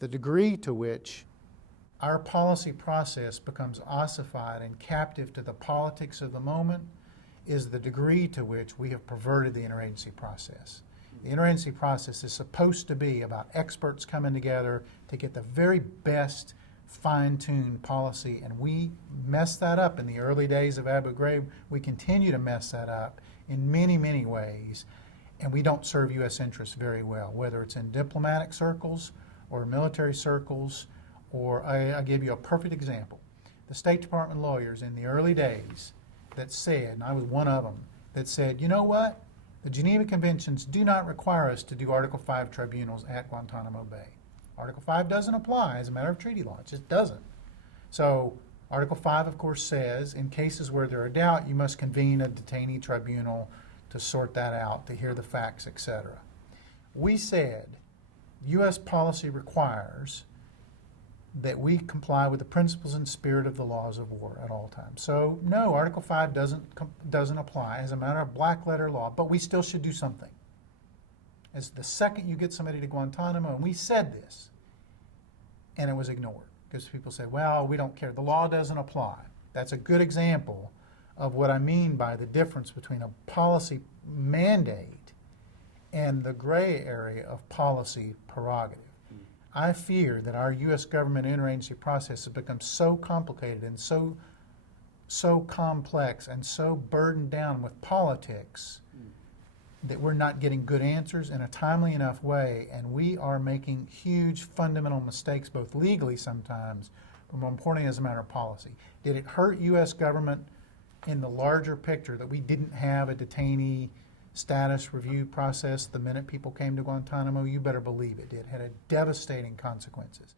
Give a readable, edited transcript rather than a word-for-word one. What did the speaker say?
The degree to which our policy process becomes ossified and captive to the politics of the moment is the degree to which we have perverted the interagency process. The interagency process is supposed to be about experts coming together to get the very best fine-tuned policy, and we messed that up in the early days of Abu Ghraib. We continue to mess that up in many, many ways, and we don't serve U.S. interests very well, whether it's in diplomatic circles or military circles, or I give you a perfect example. The State Department lawyers in the early days that said, and I was one of them, that said, you know what? The Geneva Conventions do not require us to do Article 5 tribunals at Guantanamo Bay. Article 5 doesn't apply as a matter of treaty law. It just doesn't. So Article 5, of course, says in cases where there are doubt, you must convene a detainee tribunal to sort that out, to hear the facts, etc. We said U.S. policy requires that we comply with the principles and spirit of the laws of war at all times. So no, Article 5 doesn't apply as a matter of black letter law, but we still should do something. As the second you get somebody to Guantanamo, and we said this, and it was ignored, because people said, well, we don't care, the law doesn't apply. That's a good example of what I mean by the difference between a policy mandate and the gray area of policy prerogative. I fear that our U.S. government interagency process has become so complicated and so complex and so burdened down with politics that we're not getting good answers in a timely enough way, and we are making huge fundamental mistakes, both legally sometimes, but more importantly as a matter of policy. Did it hurt U.S. government in the larger picture that we didn't have a detainee status review process the minute people came to Guantanamo? You better believe it did. It had devastating consequences.